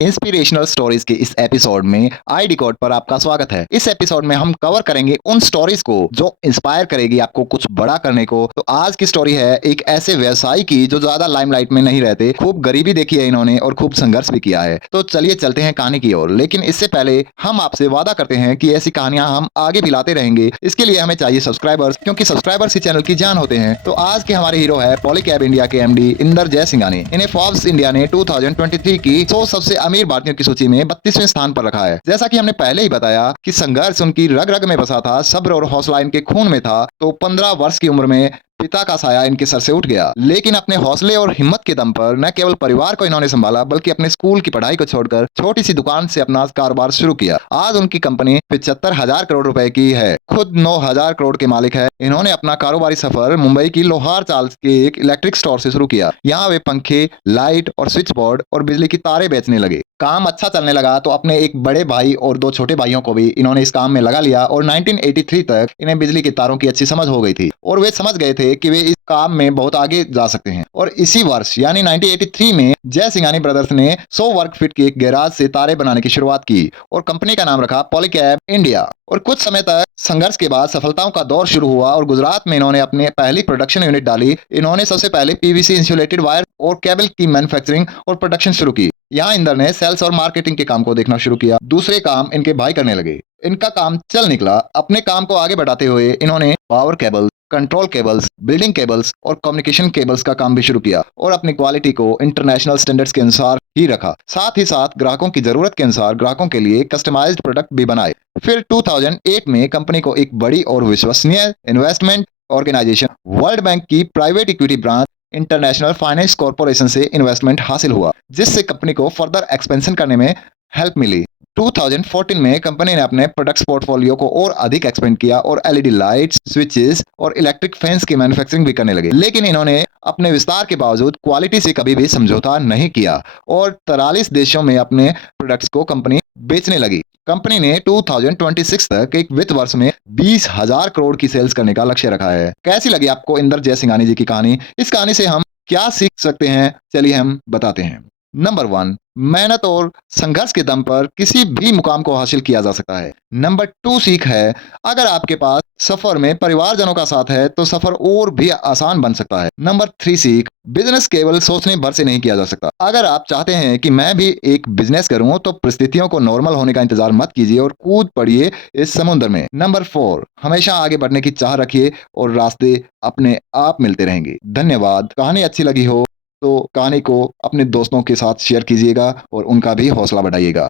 Inspirational stories के इस episode में आई डिकॉड पर आपका स्वागत है। इस एपिसोड में हम कवर करेंगे उन स्टोरीज को जो इंस्पायर करेगी आपको कुछ बड़ा करने को। तो आज की स्टोरी है एक ऐसे व्यवसायी की जो ज्यादा लाइमलाइट में नहीं रहते, खूब गरीबी देखी है इन्होंने और खूब संघर्ष भी किया है। तो चलिए चलते हैं कहानी की ओर, लेकिन इससे पहले हम आपसे वादा करते हैं कि ऐसी कहानियां हम आगे भी लाते रहेंगे। इसके लिए हमें चाहिए सब्सक्राइबर्स, क्योंकि सब्सक्राइबर्स ही चैनल की जान होते हैं। तो आज के हमारे हीरो है पॉलीकैब इंडिया के एमडी इंदर जयसिंघानी। इन्हें फोर्ब्स इंडिया ने 2023 की 100 सबसे अमीर भारतीयों की सूची में 32वें स्थान पर रखा है। जैसा कि हमने पहले ही बताया कि संघर्ष उनकी रग रग में बसा था, सब्र और हौसला इनके खून में था। तो 15 वर्ष की उम्र में पिता का साया इनके सर से उठ गया, लेकिन अपने हौसले और हिम्मत के दम पर न केवल परिवार को इन्होंने संभाला, बल्कि अपने स्कूल की पढ़ाई को छोड़कर छोटी सी दुकान से अपना कारोबार शुरू किया। आज उनकी कंपनी 75,000 करोड़ रुपए की है, खुद 9,000 करोड़ के मालिक है। इन्होंने अपना कारोबारी सफर मुंबई की लोहार चाल के एक इलेक्ट्रिक स्टोर से शुरू किया। यहाँ वे पंखे, लाइट और स्विच बोर्ड और बिजली की तारें बेचने लगे। काम अच्छा चलने लगा तो अपने एक बड़े भाई और दो छोटे भाइयों को भी इन्होंने इस काम में लगा लिया और 1983 तक इन्हें बिजली की तारों की अच्छी समझ हो गई थी और वे समझ गए थे कि वे इस काम में बहुत आगे जा सकते हैं। और इसी वर्ष यानी 1983 में जयसिंघानी ब्रदर्स ने 100 वर्ग फीट के एक गैराज से तारे बनाने की शुरुआत की और कंपनी का नाम रखा पॉलीकैब इंडिया। और कुछ समय तक संघर्ष के बाद सफलताओं का दौर शुरू हुआ और गुजरात में इन्होंने अपनी पहली प्रोडक्शन यूनिट डाली। इन्होंने सबसे पहले पीवीसी इंसुलेटेड वायर और केबल की मैन्युफैक्चरिंग और प्रोडक्शन शुरू की। यहाँ इंदर ने सेल्स और मार्केटिंग के काम को देखना शुरू किया। दूसरे काम इनके भाई करने लगे। इनका काम चल निकला। अपने काम को आगे बढ़ाते हुए इन्होंने power cable, control cables, building cables और कम्युनिकेशन केबल्स का काम भी शुरू किया और अपनी क्वालिटी को इंटरनेशनल स्टैंडर्ड्स के अनुसार ही रखा। साथ ही साथ ग्राहकों की जरूरत के अनुसार ग्राहकों के लिए कस्टमाइज्ड प्रोडक्ट भी बनाए। फिर 2008 में कंपनी को एक बड़ी और विश्वसनीय इन्वेस्टमेंट ऑर्गेनाइजेशन वर्ल्ड बैंक की private equity branch international finance corporation से इन्वेस्टमेंट हासिल हुआ, जिससे कंपनी को फर्दर एक्सपेंशन करने में हेल्प मिली। 2014 में कंपनी ने अपने प्रोडक्ट्स पोर्टफोलियो को और अधिक एक्सपेंड किया और एलईडी लाइट्स, स्विचेस और इलेक्ट्रिक फैंस की मैन्युफैक्चरिंग भी करने लगे। लेकिन इन्होंने अपने विस्तार के बावजूद क्वालिटी से कभी भी समझौता नहीं किया और 43 देशों में अपने प्रोडक्ट्स को कंपनी बेचने लगी। कंपनी ने 2026 तक एक वित्त वर्ष में 20,000 करोड़ की सेल्स करने का लक्ष्य रखा है। कैसी लगी आपको इंदर जयसिंघानी जी की कहानी? इस कहानी से हम क्या सीख सकते हैं, चलिए हम बताते हैं। नंबर 1, मेहनत और संघर्ष के दम पर किसी भी मुकाम को हासिल किया जा सकता है। नंबर 2 सीख है, अगर आपके पास सफर में परिवारजनों का साथ है तो सफर और भी आसान बन सकता है। नंबर 3 सीख, बिजनेस केवल सोचने भर से नहीं किया जा सकता। अगर आप चाहते हैं कि मैं भी एक बिजनेस करूं तो परिस्थितियों को नॉर्मल होने का इंतजार मत कीजिए और कूद पड़िए इस समुद्र में। नंबर 4, हमेशा आगे बढ़ने की चाह रखिए और रास्ते अपने आप मिलते रहेंगे। धन्यवाद। कहानी अच्छी लगी हो तो कहानी को अपने दोस्तों के साथ शेयर कीजिएगा और उनका भी हौसला बढ़ाइएगा।